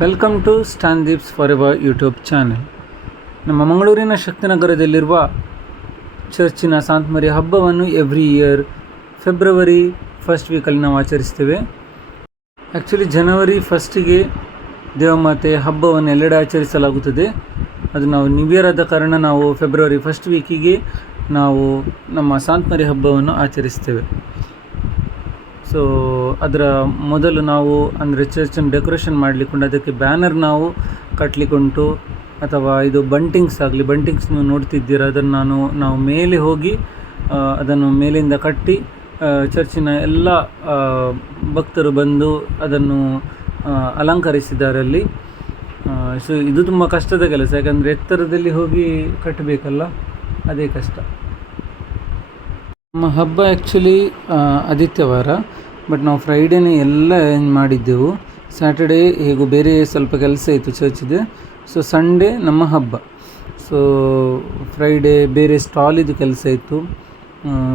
Welcome to ಸ್ಟಾನ್ದೀಪ್ಸ್ for ever YouTube channel. ನಮ್ಮ ಮಂಗಳೂರಿನ ಶಕ್ತಿನಗರದಲ್ಲಿರುವ ಚರ್ಚಿನ ಸಾಂತ್ ಮೇರಿ ಹಬ್ಬವನ್ನು ಎವ್ರಿ ಇಯರ್ ಫೆಬ್ರವರಿ ಫಸ್ಟ್ ವೀಕಲ್ಲಿ ನಾವು ಆಚರಿಸ್ತೇವೆ. ಆ್ಯಕ್ಚುಲಿ ಜನವರಿ ಫಸ್ಟಿಗೆ ದೇವಮಾತೆ ಹಬ್ಬವನ್ನು ಎಲ್ಲೆಡೆ ಆಚರಿಸಲಾಗುತ್ತದೆ. ಅದು ನಾವು ನ್ಯೂ ಇಯರ್ ಆದ ಕಾರಣ ನಾವು ಫೆಬ್ರವರಿ ಫಸ್ಟ್ ವೀಕಿಗೆ ನಾವು ನಮ್ಮ ಸಾಂತ್ ಮೇರಿ ಹಬ್ಬವನ್ನು ಆಚರಿಸ್ತೇವೆ. ಸೊ ಅದರ ಮೊದಲು ನಾವು ಅಂದರೆ ಚರ್ಚನ್ನು ಡೆಕೋರೇಷನ್ ಮಾಡಲಿಕ್ಕುಂಟು, ಅದಕ್ಕೆ ಬ್ಯಾನರ್ ನಾವು ಕಟ್ಟಲಿಕ್ಕುಂಟು, ಅಥವಾ ಇದು ಬಂಟಿಂಗ್ಸ್ ಆಗಲಿ, ಬಂಟಿಂಗ್ಸ್ ನೀವು ನೋಡ್ತಿದ್ದೀರ, ಅದನ್ನು ನಾವು ಮೇಲೆ ಹೋಗಿ ಅದನ್ನು ಮೇಲಿಂದ ಕಟ್ಟಿ ಚರ್ಚಿನ ಎಲ್ಲ ಭಕ್ತರು ಬಂದು ಅದನ್ನು ಅಲಂಕರಿಸಿದ್ದಾರೆ ಅಲ್ಲಿ. ಸೊ ಇದು ತುಂಬ ಕಷ್ಟದ ಕೆಲಸ, ಯಾಕಂದರೆ ಎತ್ತರದಲ್ಲಿ ಹೋಗಿ ಕಟ್ಟಬೇಕಲ್ಲ, ಅದೇ ಕಷ್ಟ. ನಮ್ಮ ಹಬ್ಬ ಆ್ಯಕ್ಚುಲಿ ಆದಿತ್ಯವಾರ, ಬಟ್ ನಾವು ಫ್ರೈಡೇನೇ ಎಲ್ಲ ಮಾಡಿದ್ದೆವು. ಸ್ಯಾಟರ್ಡೇ ಹೇಗೂ ಬೇರೆ ಸ್ವಲ್ಪ ಕೆಲಸ ಇತ್ತು ಚರ್ಚಿದೆ, ಸೊ ಸಂಡೇ ನಮ್ಮ ಹಬ್ಬ. ಸೊ ಫ್ರೈಡೇ ಬೇರೆ ಸ್ಟಾಲಿದು ಕೆಲಸ ಇತ್ತು,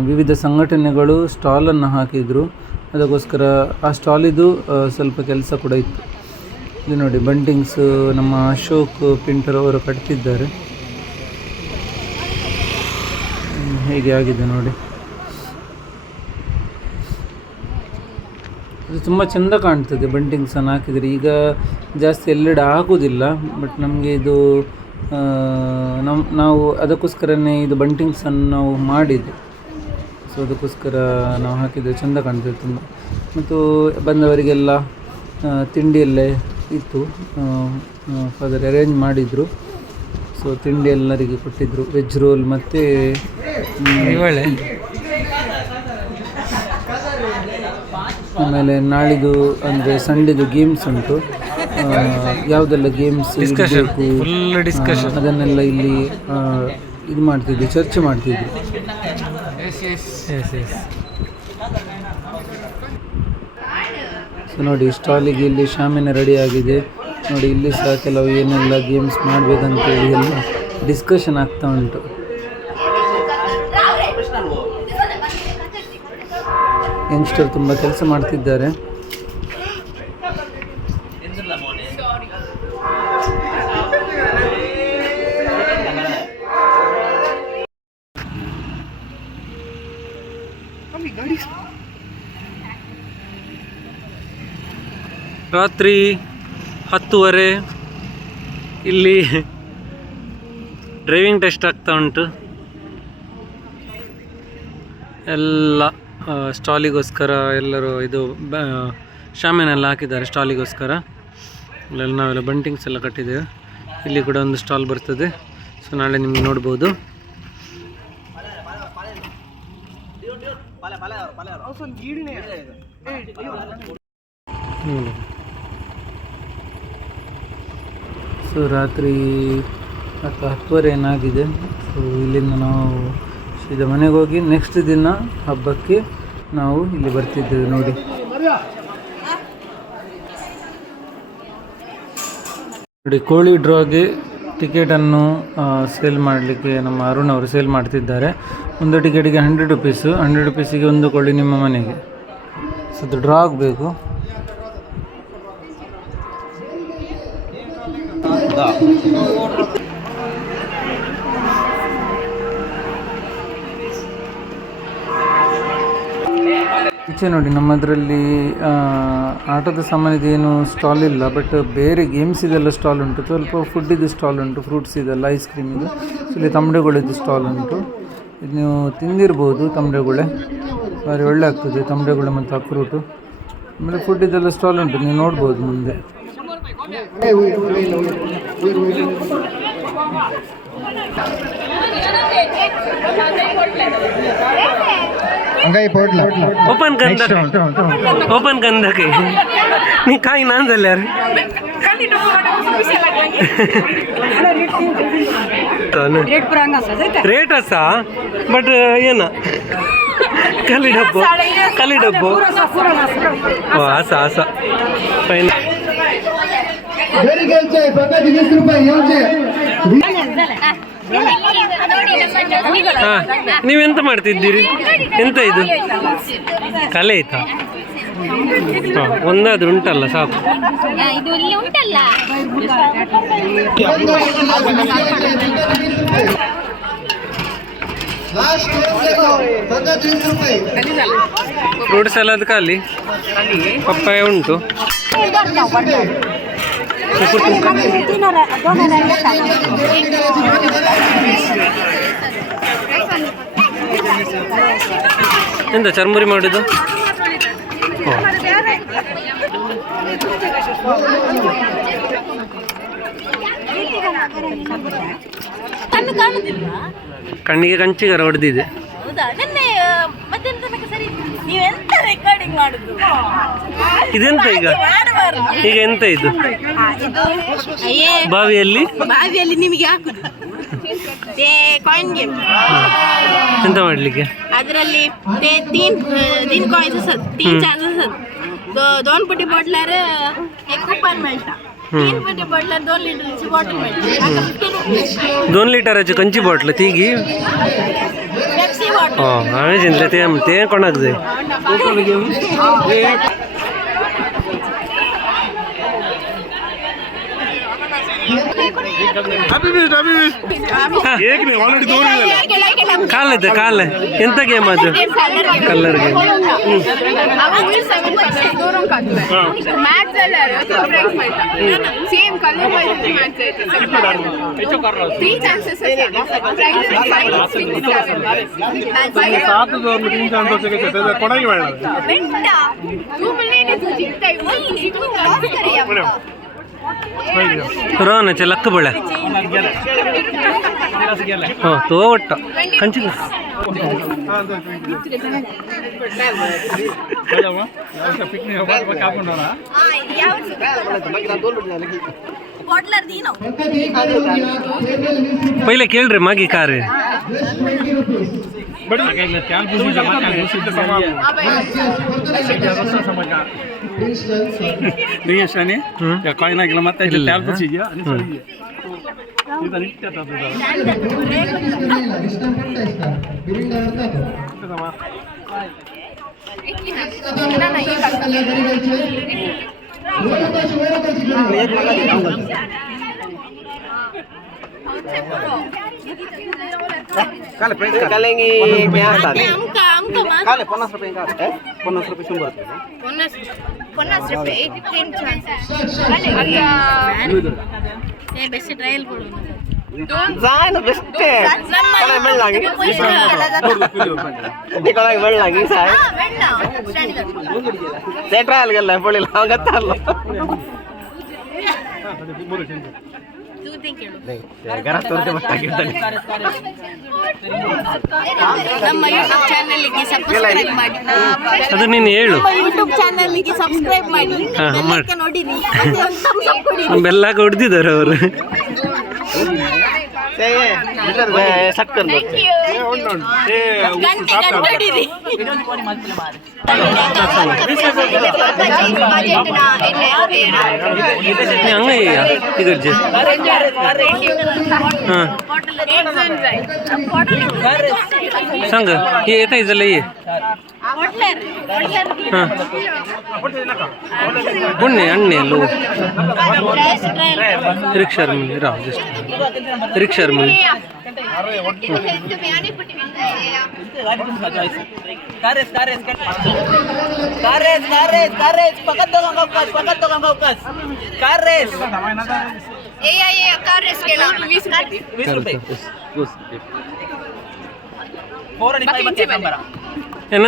ವಿವಿಧ ಸಂಘಟನೆಗಳು ಸ್ಟಾಲನ್ನು ಹಾಕಿದರು, ಅದಕ್ಕೋಸ್ಕರ ಆ ಸ್ಟಾಲಿದು ಸ್ವಲ್ಪ ಕೆಲಸ ಕೂಡ ಇತ್ತು. ಇದು ನೋಡಿ, ಬಂಟಿಂಗ್ಸ್ ನಮ್ಮ ಅಶೋಕ್ ಪಿಂಟರ್ ಅವರು ಕಟ್ತಿದ್ದಾರೆ. ಹೇಗೆ ಆಗಿದೆ ನೋಡಿ, ಇದು ತುಂಬ ಚೆಂದ ಕಾಣ್ತದೆ ಬಂಟಿಂಗ್ಸನ್ನು ಹಾಕಿದರೆ. ಈಗ ಜಾಸ್ತಿ ಎಲ್ಲೆಡೆ ಹಾಕೋದಿಲ್ಲ, ಬಟ್ ನಮಗೆ ಇದು ನಾವು ಅದಕ್ಕೋಸ್ಕರನೇ ಇದು ಬಂಟಿಂಗ್ಸನ್ನು ನಾವು ಮಾಡಿದ್ದು. ಸೊ ಅದಕ್ಕೋಸ್ಕರ ನಾವು ಹಾಕಿದ್ದು, ಚೆಂದ ಕಾಣ್ತದೆ ತುಂಬ. ಮತ್ತು ಬಂದವರಿಗೆಲ್ಲ ತಿಂಡಿಯಲ್ಲೇ ಇತ್ತು, ಫಾದರ್ ಅರೇಂಜ್ ಮಾಡಿದರು. ಸೊ ತಿಂಡಿ ಎಲ್ಲರಿಗೆ ಕೊಟ್ಟಿದ್ದರು, ವೆಜ್ ರೋಲ್ ಮತ್ತು ಒಳ್ಳೆ. ಆಮೇಲೆ ನಾಳಿದ್ದು ಅಂದರೆ ಸಂಡೇದು ಗೇಮ್ಸ್ ಉಂಟು, ಯಾವುದೆಲ್ಲ ಗೇಮ್ಸ್ ಬೇಕು ಅದನ್ನೆಲ್ಲ ಇಲ್ಲಿ ಇದು ಮಾಡ್ತಿದ್ವಿ, ಚರ್ಚೆ ಮಾಡ್ತಿದ್ವಿ. ಸೊ ನೋಡಿ, ಸ್ಟಾಲಿಗೆ ಇಲ್ಲಿ ಶಾಮಿನ ರೆಡಿ ಆಗಿದೆ ನೋಡಿ. ಇಲ್ಲಿ ಸಹ ಕೆಲವು ಏನೆಲ್ಲ ಗೇಮ್ಸ್ ಮಾಡಬೇಕಂತೇಳಿ ಎಲ್ಲ ಡಿಸ್ಕಷನ್ ಆಗ್ತಾ ಉಂಟು. ಯಂಗ್ಸ್ಟರ್ ತುಂಬ ಕೆಲಸ ಮಾಡ್ತಿದ್ದಾರೆ. ರಾತ್ರಿ 10:30 ಇಲ್ಲಿ ಡ್ರೈವಿಂಗ್ ಟೆಸ್ಟ್ ಆಗ್ತಾ ಉಂಟು. ಎಲ್ಲ ಸ್ಟಾಲಿಗೋಸ್ಕರ ಎಲ್ಲರೂ ಇದು ಶಾಮಿನೆಲ್ಲ ಹಾಕಿದ್ದಾರೆ ಸ್ಟಾಲಿಗೋಸ್ಕರ. ಇಲ್ಲೆಲ್ಲ ನಾವೆಲ್ಲ ಬಂಟಿಂಗ್ಸ್ ಎಲ್ಲ ಕಟ್ಟಿದ್ದೇವೆ. ಇಲ್ಲಿ ಕೂಡ ಒಂದು ಸ್ಟಾಲ್ ಬರ್ತದೆ, ಸೊ ನಾಳೆ ನಿಮ್ಗೆ ನೋಡ್ಬೋದು. ಸೊ ರಾತ್ರಿ 10:30 ಏನಾಗಿದೆ. ಸೊ ಇಲ್ಲಿಂದ ನಾವು ಸೀದಾ ಮನೆಗೆ ಹೋಗಿ ನೆಕ್ಸ್ಟ್ ದಿನ ಹಬ್ಬಕ್ಕೆ ನಾವು ಇಲ್ಲಿ ಬರ್ತಿದ್ದೇವೆ ನೋಡಿ. ನೋಡಿ, ಕೋಳಿ ಡ್ರಾಗೆ ಟಿಕೆಟನ್ನು ಸೇಲ್ ಮಾಡಲಿಕ್ಕೆ ನಮ್ಮ ಅರುಣ್ ಅವರು ಸೇಲ್ ಮಾಡ್ತಿದ್ದಾರೆ. ಒಂದು ಟಿಕೆಟಿಗೆ 100 ರುಪೀಸು, 100 ರುಪೀಸಿಗೆ ಒಂದು ಕೋಳಿ ನಿಮ್ಮ ಮನೆಗೆ. ಸೊ ಅದು ಡ್ರಾ ಆಗಬೇಕು. ಈಚೆ ನೋಡಿ, ನಮ್ಮದರಲ್ಲಿ ಆಟದ ಸಾಮಾನಿದೇನು ಸ್ಟಾಲ್ ಇಲ್ಲ, ಬಟ್ ಬೇರೆ ಗೇಮ್ಸ್ ಇದೆಲ್ಲ ಸ್ಟಾಲ್ ಉಂಟು. ಸ್ವಲ್ಪ ಫುಡ್ಡಿದ್ದು ಸ್ಟಾಲ್ ಉಂಟು, ಫ್ರೂಟ್ಸ್ ಇದೆಲ್ಲ, ಐಸ್ ಕ್ರೀಮ್ ಇದು. ಸೊ ಇಲ್ಲಿ ತಂಬಡೆಗಳಿದ್ದು ಸ್ಟಾಲ್ ಉಂಟು. ಇದು ನೀವು ತಿಂದಿರ್ಬೋದು, ತಂಬಡೆಗುಳೆ ಭಾರಿ ಒಳ್ಳೆ ಆಗ್ತದೆ, ತಂಬಡೆಗುಳೆ ಮತ್ತು ಅಕ್ರೂಟು. ಆಮೇಲೆ ಫುಡ್ ಇದೆಲ್ಲ ಸ್ಟಾಲ್ ಉಂಟು, ನೀವು ನೋಡ್ಬೋದು ಮುಂದೆ. ओपन कंदा के नहीं काही ना झाले यार. रेट असा बट ये ना खाली डब्बो असा असा फाइन. ನೀವೆಂತ ಮಾಡ್ತಿದ್ದೀರಿ? ಎಂತ ಇದು ಕಲೆ ಆಯ್ತಾ? ಒಂದಾದ್ರೂ ಉಂಟಲ್ಲ ಸಾಕು. ಇದು ಇಲ್ಲಿ ಉಂಟಲ್ಲ. ಫ್ರೂಟ್ ಸಲಾದ್ ಖಾಲಿ, ಪಪ್ಪಾಯ ಉಂಟು. ಎಂತ ಚರ್ಮುರಿ ಮಾಡುದು? ಕಣ್ಣಿಗೆ ಕಂಚಿಗಾರ ಹೊಡೆದಿದೆ. ಇದೆಂತ ಈಗ ಈಗ ಎಂತ ಇದು? ಬಾವಿಯಲ್ಲಿ ನಿಮಗೆ ಹಾಕುದು ಕಾಯಿನ್ ಗೇಮ್. ಎಂತ ಮಾಡ್ಲಿಕ್ಕೆ? ಅದರಲ್ಲಿ तीन कॉइन्स असतात, 3 चान्सेस असतात. 2 पटी बॉटलर एक कुपन मिळतं. 3 पटी बॉटलर 2 लिटरची बॉटल मिळते. 2 लिटराची कंची बॉटल तिघी पेप्सी बॉटल. हांवें चिंतलें ते कोणाक जाय. ಕಾಲ ಎಂತ ಗೇಮ್ ಅದು? Colour game. रोहनाचे लक्क बळ्या हो तो वाटत कंची पहिले ಕೇಳ್ರಿ मागी कार ನಿಯಶಾನೆ ಕಾಯಿನ್ ಆಗಿಲ್ಲ ಮತ್ತೆ ಇಲ್ಲಿ ಟ್ಯಾಲ್ ಪುಸಿಗೆ आणि ಸರಿ ಇದು ನಿತ್ಯ ತಪ್ಪು काल प्राइस कालेंगे क्या आता है काल 50 रुपये का है 50 रुपये 100 रुपये 50 रुपये 18 चान्सेस काले हे बेस्ट ट्रायल करू जाय ना बेस्ट काल वेळ लागेल ते काल वेळ लागेल साय ते ट्रायल गेला पडला ಗೊತ್ತಲ್ಲ ನಮ್ಮ ಯೂಟ್ಯೂಬ್ ಚಾನೆಲ್ಗೆ ಸಬ್ಸ್ಕ್ರೈಬ್ ಮಾಡಿ. ಅದು ನೀನು ಹೇಳು. ಯೂಟ್ಯೂಬ್ ಚಾನೆಲ್ಗೆ ಸಬ್ಸ್ಕ್ರೈಬ್ ಮಾಡಿ, ನೋಡಿರಿ, ಬೆಲ್ಲ ಹೊಡೆದಿದ್ದಾರೆ ಅವರು. ಹಂಗಯ್ಯ ಇದರ್ಜಿ सांग हे येत आहे जला ये हां पुण्य अन्य लो रिक्षा में राव जस्ट रिक्षा में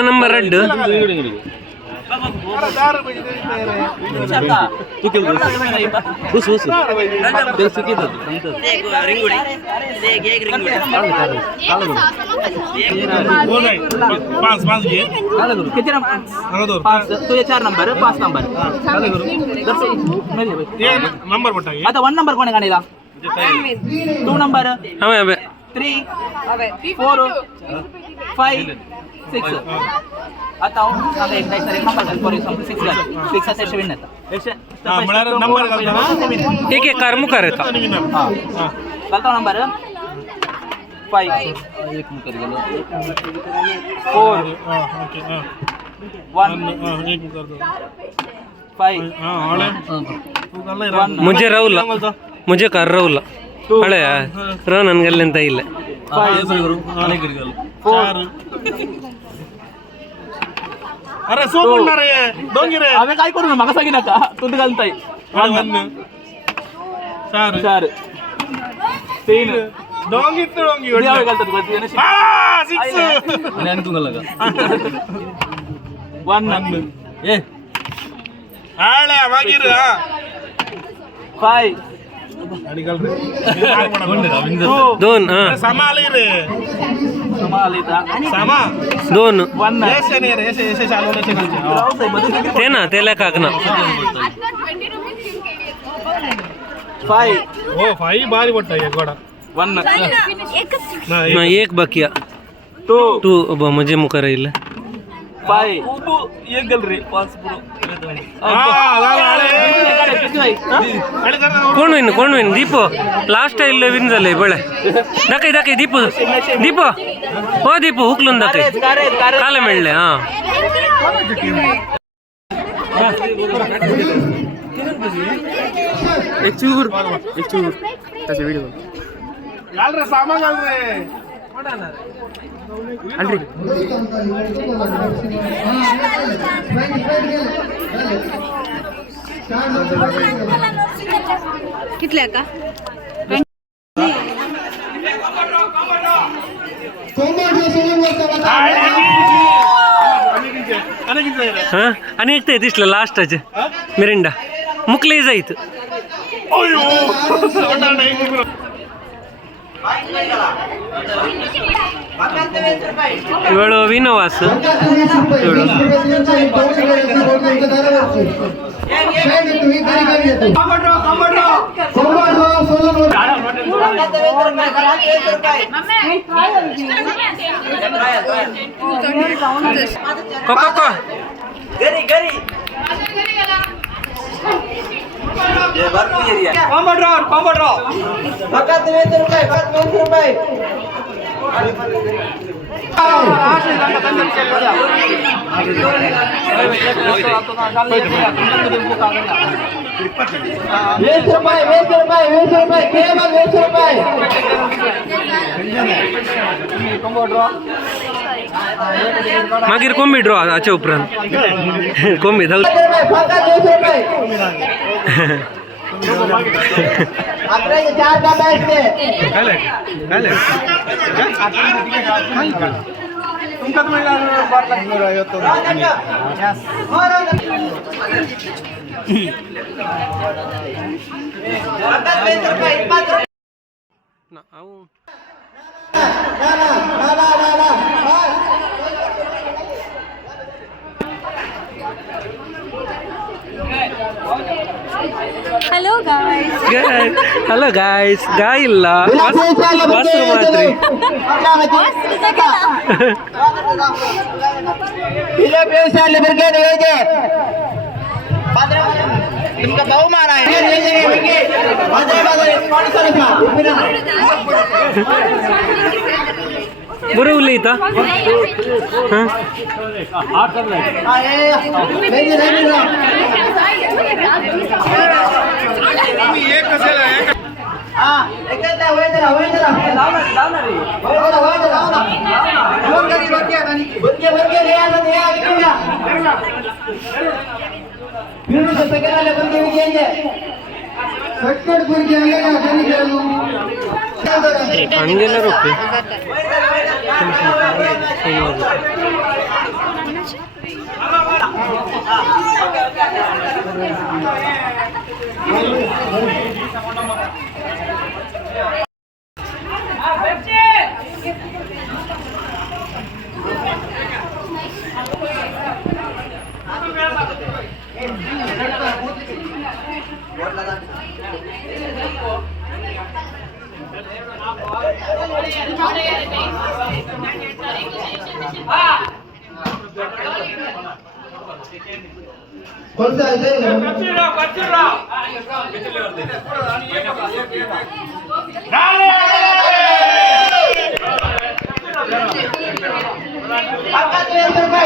नंबर रेड तुझे 4 नंबर 5 नंबर नंबर बताइए. आता 1 नंबर कोणी गाणीला 2 नंबर हमें हमें 3 4 5 6 आता सांगा एक नाही नंबर फॉर एक्झाम्पल 6 गाणी 6 असे 7 येतात हां मला नंबर घालता एक एक कार मुकार येतात. हां घालता नंबर 5 एक मुकार गेलो 4 ओके हां 1 5 मुझे राहुल मुझे कर राहुल हಳೆ ರೋ ನನಗಲ್ಲಿ ಅಂತ ಇಲ್ಲ 4 अरे सो बोलणार रे दोंगी रे आम्ही काय करू ना मागा सांगी नका तुझं घालताय 4 3 दोंगी दोंगी घालतात हा 6 आणि तू घाल का 1 ए आळे मागीर 5 दोन समा आले रे समा 2 1 ऐसे नहीं रे ऐसे चालू ऐसे घालते ते ना त्याला काकना 5 हो फाई भारी वाटतं एक गोडा 1 ना एक बाकी 2 तू म्हणजे मुखार येईल 5 एक गल रे 5 पुरो कोण होईन दीप लास्ट टाइम विन झालंय बळ दाखय दीप हो दीप हुकलून दाखय काल मिळले हा एक चूर त्याचा व्हिडिओ घाल रे सामा घाल रे कितल्या का हा आणि एक ते दिसलं लास्टाचे मिरिंडा मुकले जाईत वेळ विनवास मागीर कोंबी ड्रॉ हाच्या उपरांत कोंबी धाव ಹಲೋ ಗಾಯ್ಸ್ ಗಾಯ ಇಲ್ಲ ವಾಸ್ರು ಮಾತ್ರಿ तुमका बहुमान आहे बरं उलयता हंगेला रोके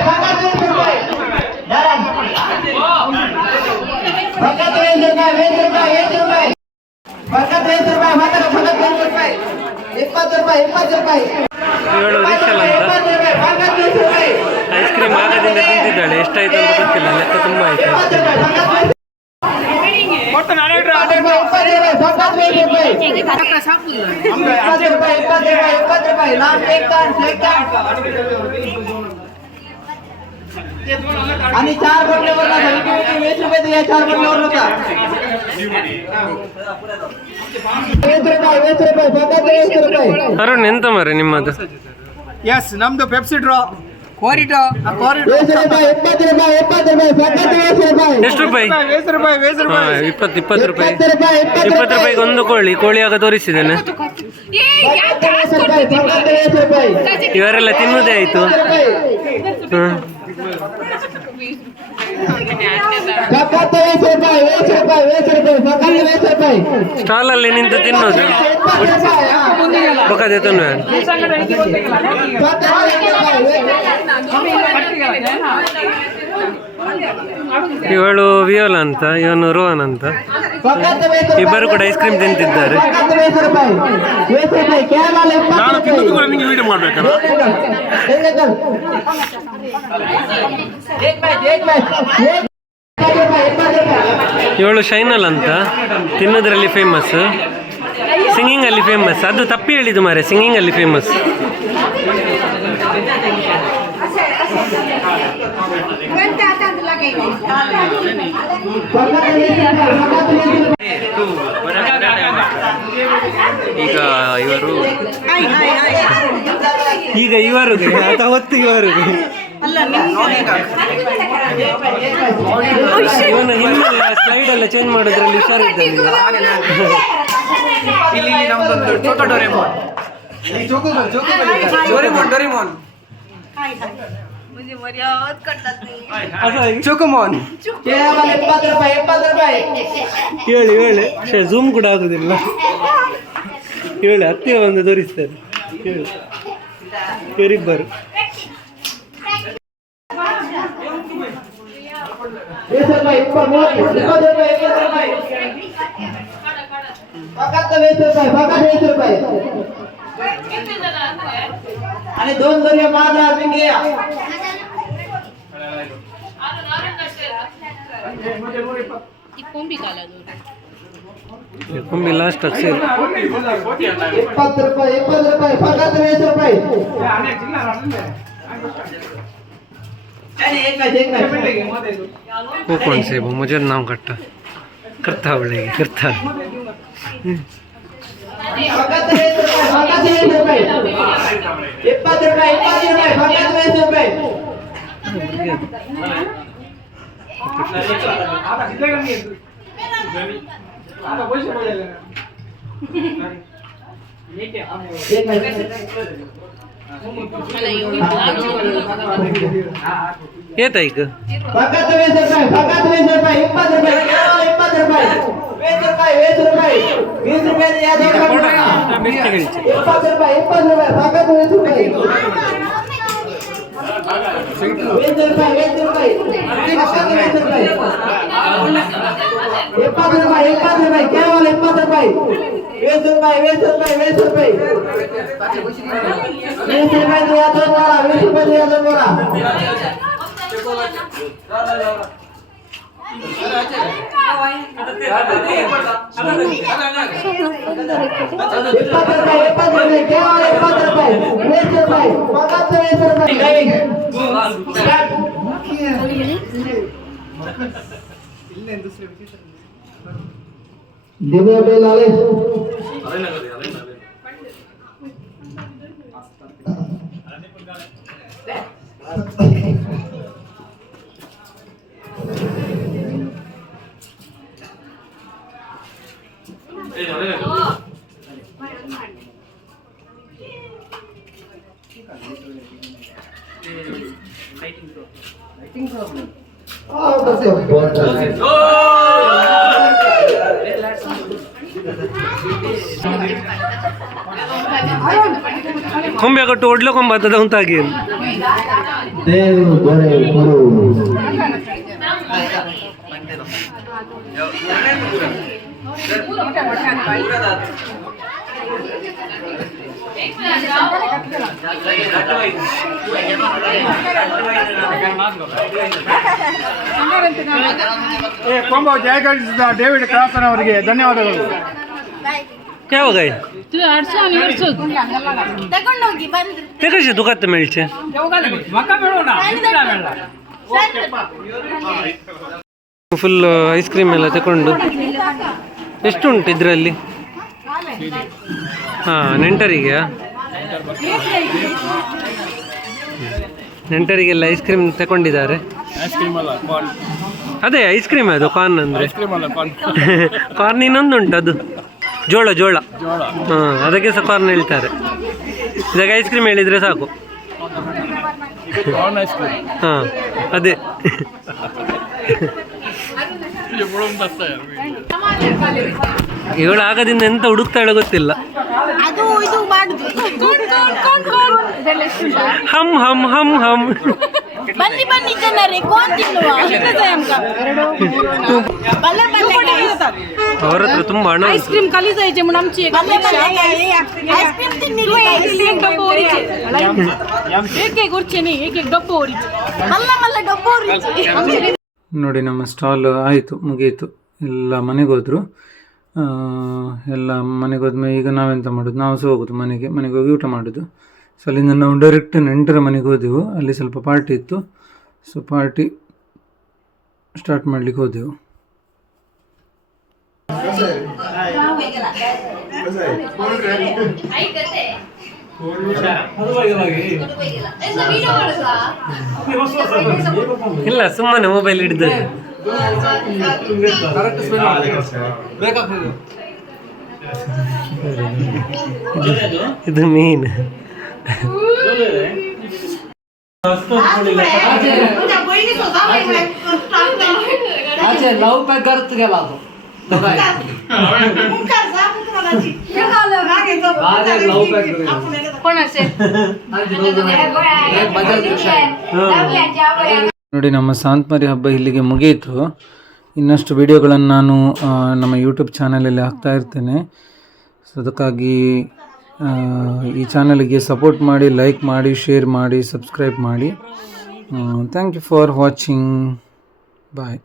भागा ಇವಳು ರಿಕ್ಷಲ್ ಅಂತ ಐಸ್ ಕ್ರೀಮ್ ಆಗದಿಂದ ತಿಂತಿದ್ದಾಳೆ. ಎಷ್ಟಾಯ್ತು ಅಂತ ಗೊತ್ತಿಲ್ಲ, ಲೆಕ್ಕ ತುಂಬ ಆಯ್ತು ಐಸ್ ಕ್ರೀಮ್. आणि 4 बोटल्यावर ना 20 रुपये द्या. 4 बोटल्यावर नका 20 रुपये फक्त 20 रुपये. ಅರುಣ್ ಎಂತ ಮಾರೆ ನಿಮ್ಮದು? यस ನಮ್ದು ಪೆಪ್ಸಿ ಡ್ರಾ ಕೋರಿಟೋ 20 ರೂಪಾಯಿ 20 ರೂಪಾಯಿ 20 ರೂಪಾಯಿ ಫक्त 20 ರೂಪಾಯಿ. ಎಷ್ಟು ರೂಪಾಯಿ? 20 ರೂಪಾಯಿ 20 ರೂಪಾಯಿ 20 ರೂಪಾಯಿ 20 ರೂಪಾಯಿಗೆ ಒಂದು ಕೋಳಿ ಆಗ ತೋರಿಸಿದ್ದೇನೆ. ಇವರೆಲ್ಲ ತಿನ್ನುವುದೇ ಆಯ್ತು. ಸ್ಟಾಲ್ ಅಲ್ಲಿ ನಿಂತು ತಿನ್ನೋದು ಬೊಕ್ಕದೆ ತೊಂದ್ರೆ. ಇವಳು ವಿಯೋಲಾ ಅಂತ, ಇವನು ರೋಹನ್ ಅಂತ. ಇಬ್ಬರು ಕೂಡ ಐಸ್ ಕ್ರೀಮ್ ತಿಂತಿದ್ದಾರೆ. ಇವಳು ಶೈನಲ್ ಅಂತ, ತಿನ್ನೋದ್ರಲ್ಲಿ ಫೇಮಸ್, ಸಿಂಗಿಂಗ್ ಅಲ್ಲಿ ಫೇಮಸ್. ಅದು ತಪ್ಪಿ ಹೇಳಿದ್ದು ಮಾರೆ, ಸಿಂಗಿಂಗ್ ಅಲ್ಲಿ ಫೇಮಸ್. ಈಗ ಇವರು ಅಥವಾ ಹೊತ್ತು ಇವರು ಇವನು ಹಿಂದೆ ಸ್ಲೈಡ್ ಎಲ್ಲ ಚೇಂಜ್ ಮಾಡೋದ್ರಲ್ಲಿ ಹುಷಾರಿದ್ದಾನೆ. ಇಲ್ಲಿ ನಮ್ದೊಂದು ಚೋಕೋ ಡೋರೆಮೋನ್ ಡೋರೆಮೋನ್ ಚೋಕೋಮೋನ್ ಹೇಳಿ ಝೂಮ್ ಕೂಡ ಆಗುದಿಲ್ಲ. ಹೇಳಿ ಹತ್ತಿರ ಒಂದು ತೋರಿಸ್ತಾರೆ. ಇವರಿಬ್ಬರು आणि 2 दर्या माझा बिंगे कुंभी लास्ट असेल. 20 रुपये फक्त 20 रुपये. वो कौन से वो मुझे नाम करता बोलेगी करता. फक्त 20 रुपये 20 रुपये फक्त 20 रुपये. येत आहे का? फक्त 20 रुपये 20 रुपये 20 रुपये 20 रुपये 20 रुपये 20 रुपये या दो 20 रुपये 20 रुपये फक्त 20 रुपये 20 रुपये फक्त 20 रुपये 20 रुपये केवल 20 रुपये 20 रुपये 20 रुपये 20 रुपये दिया तो बोला 20 रुपये दिया तो बोला. दिव्या बेल आले ಕೊಂಬೆ ಕೊಟ್ಟು ಒಡ್ಲು ಕೊಂಬತ್ತದ ಉಂಟಾಗಿ देव बड़े गुरु ಕೊಂಬ ಜಯಗಳಿಸಿದ ಡೇವಿಡ್ ಕ್ರಾಸನ್ ಅವರಿಗೆ ಧನ್ಯವಾದಗಳು. ಯಾವಾಗ ತಗೊಂಡೋಗಿ ಬಂದ್ರು ತೆಗಸಿ ದುಃಖತ್ತ ಮೇಳ್ಚೆ ಫುಲ್ ಐಸ್ ಕ್ರೀಮ್ ಎಲ್ಲ ತಗೊಂಡು ಎಷ್ಟುಂಟು ಇದರಲ್ಲಿ? ಹಾಂ, ನೆಂಟರಿಗೆಲ್ಲ ಐಸ್ ಕ್ರೀಮ್ ತಗೊಂಡಿದ್ದಾರೆ. ಅದೇ ಐಸ್ ಕ್ರೀಮ್ ಅದು ಕಾರ್ನ್ ಅಂದರೆ ಕಾರ್ನ್ ಇನ್ನೊಂದುಂಟು ಅದು ಜೋಳ ಹಾಂ, ಅದಕ್ಕೆ ಸಹ ಕಾರ್ನ್ ಹೇಳ್ತಾರೆ. ಇದಾಗ ಐಸ್ ಕ್ರೀಮ್ ಹೇಳಿದರೆ ಸಾಕು. ಹಾಂ, ಅದೇ ಇವಳು ಆಗದಿಂದ ಎಂತ ಹುಡುಕ್ತಾಳೆ ಗೊತ್ತಿಲ್ಲ. ಅದು ಇದು ಮಾಡುದು ಹಮ್ ಹಮ್ ಹಮ್ ಹಮ್. ಬನ್ನಿ ಬನ್ನಿ ಜನರೇ, ಕೋನ್ ತಿನ್ನುವ ಬಲ್ಲ ಬಲ್ಲ ಅವ್ರ ಹತ್ರ ತುಂಬಾ ಹಣ ಐಸ್ ಕ್ರೀಮ್ ಕಲಿಸಾಯ್ತು ನಮ್ಚಿ ಐಸ್ ಕ್ರೀಮ್ ತಿನ್ನಿರಿ. ಡಬ್ಬ ಓರಿಚೆ ಏಕೆ ಗುರ್ಚೆನಿ ಏಕೆ ಡಬ್ಬ ಓರಿಚೆ ಮಲ್ಲ ಮಲ್ಲ ಡಬ್ಬ ಓರಿಚೆ. ನೋಡಿ, ನಮ್ಮ ಸ್ಟಾಲ್ ಆಯಿತು, ಮುಗಿಯಿತು. ಎಲ್ಲ ಮನೆಗೆ ಹೋದರು. ಎಲ್ಲ ಮನೆಗೆ ಹೋದ್ಮೇಲೆ ಈಗ ನಾವೆಂತ ಮಾಡೋದು, ನಾವು ಸಹ ಹೋಗೋದು ಮನೆಗೆ ಹೋಗಿ ಊಟ ಮಾಡೋದು. ಸೊ ಅಲ್ಲಿಂದ ನಾವು ಡೈರೆಕ್ಟ್ ನೆಂಟರ ಮನೆಗೆ ಹೋದೆವು. ಅಲ್ಲಿ ಸ್ವಲ್ಪ ಪಾರ್ಟಿ ಇತ್ತು. ಸೊ ಪಾರ್ಟಿ ಸ್ಟಾರ್ಟ್ ಮಾಡಲಿಕ್ಕೆ ಹೋದೆವು. ಇಲ್ಲ, ಸುಮ್ಮನೆ ಮೊಬೈಲ್ ಹಿಡಿದು ಇದು ಮೀನ್. लव पे करत गेला तो ನೋಡಿ, ನಮ್ಮ ಸಾಂತ್ಮರಿ ಹಬ್ಬ ಇಲ್ಲಿಗೆ ಮುಗಿಯಿತು. ಇನ್ನಷ್ಟು ವಿಡಿಯೋಗಳನ್ನು ನಾನು ನಮ್ಮ ಯೂಟ್ಯೂಬ್ ಚಾನಲಲ್ಲಿ ಹಾಕ್ತಾ ಇರ್ತೇನೆ. ಸೊ ಅದಕ್ಕಾಗಿ ಈ ಚಾನಲ್ಗೆ ಸಪೋರ್ಟ್ ಮಾಡಿ, ಲೈಕ್ ಮಾಡಿ, ಶೇರ್ ಮಾಡಿ, ಸಬ್ಸ್ಕ್ರೈಬ್ ಮಾಡಿ. Thank you for watching. Bye.